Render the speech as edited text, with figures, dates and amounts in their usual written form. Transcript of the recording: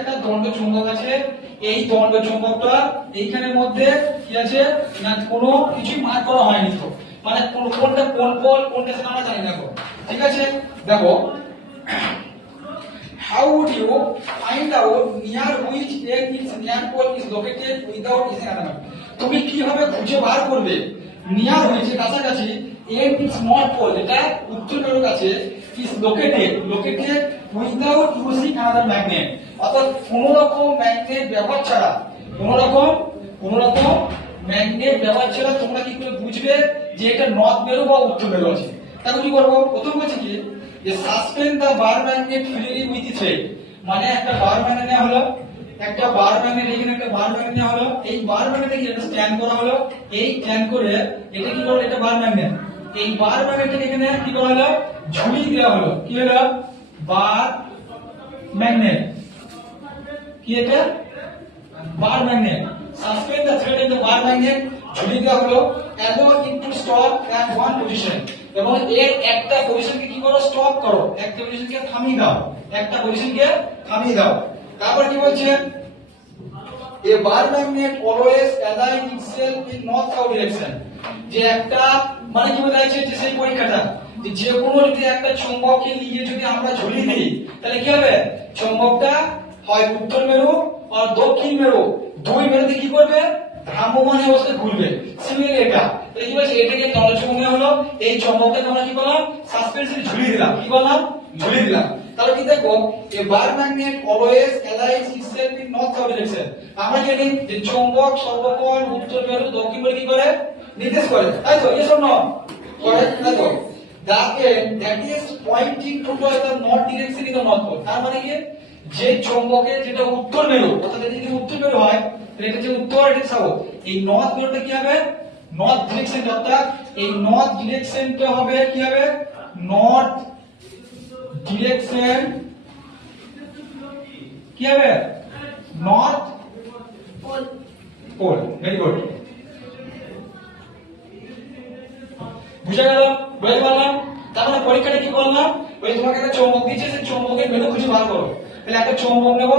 একটা দণ্ড চুম্বক আছে, এই দণ্ড চুম্বকটা এইখানের মধ্যে কি আছে না কোনো কিছু মার্ক করা হয়নি, তো মানে কোনটা কোন পোল কোনটা সেটা আমরা জানি না। ঠিক আছে, দেখো how would you find out near which egg its near pole is located without using another? তুমি কিভাবে খুঁজে বার করবে নিয়ার হয়েছে কাছাকাছি egg its north pole যেটা উত্তর মেরুর কাছে is located without using another magnet, অর্থাৎ কোন রকম ম্যাগনেট ব্যবহার ছাড়া কোন রকম ম্যাগনেট ব্যবহার ছাড়া তোমরা কি করে বুঝবে যে এটা নর্থ মেরু বা উত্তর মেরু আছে? তাহলে কি করবো? প্রথম বলছে কি যে suspend the bar magnet freely with thread, মানে একটা বার ম্যাগনেট নেওয়া হলো, একটা বার ম্যাগনেট এখানে একটা বার ম্যাগনেট নেওয়া হলো, এই বার ম্যাগনেটকে এটা স্ট্যান্ড করা হলো, এই স্ট্যান্ড করে এটা কি করলো, এটা বার ম্যাগনেট, এই বার ম্যাগনেটকে এখানে কি করা হলো, ঝুলিয়ে দেওয়া হলো। কি হলো? Bar magnet. কি এটা? Bar magnet. Suspend the thread in the bar magnet, ঝুলিয়ে দেওয়া হলো, allow into stop at one position, এবং এর একটা পজিশনকে কি করো, স্টপ করো, একটা পজিশনকে থামিয়ে দাও, একটা পজিশনকে থামিয়ে দাও। তারপর কি বলছে, a bar magnet always align itself in north south direction, যে একটা মানে কি বোঝাচ্ছে যে সেই পরীক্ষাটা যে কোনো যদি একটা চুম্বককে নিয়ে যদি আমরা ঝুলিয়ে দিই তাহলে কি হবে, চুম্বকটা হয় উত্তর মেরু আর দক্ষিণ মেরু দুই মেরুতে কি করবে, ভ্রাম্যমাণ অবস্থায় ঘুরবে। সিমিলারলি এটা তাহলে কি বলছে, এটাকে দণ্ড চুম্বক হলো, এই চুম্বকটাকে আমরা কি করলাম, সাসপেন্সে ঝুলিয়ে দিলাম। কি করলাম? ঝুলিয়ে দিলাম। তাহলে কি দেখো, a bar magnet always aligns itself in north south direction, আমরা জানি যে চুম্বক সর্বক্ষণ উত্তর মেরু দক্ষিণ মেরু কি করে নির্দেশ করে, তাই তো? এই জন্য করে, তাই তো? that is pointing towards the north direction in the north pole, তার মানে কি যে চুম্বকের যেটা উত্তর মেরু, অর্থাৎ যদি উত্তর মেরু হয় তাহলে এটা যে উত্তর, এটা সাউথ, এই নর্থ মেরুটা কি হবে, নর্থ ডিরেকশন, অর্থাৎ এই নর্থ ডিরেকশনটা হবে কি হবে, নর্থ ডিরেকশন কি হবে, নর্থ পোল। ভেরি গুড, বুঝা গেল? বুঝতে পারলাম? তাহলে পরীক্ষাটা কি করলাম, ওই তোমাকে একটা চৌম্বক দিয়েছে, সেই চৌম্বকের মেরু খুঁজে বার করো। তাহলে একটা চৌম্বক নেবো,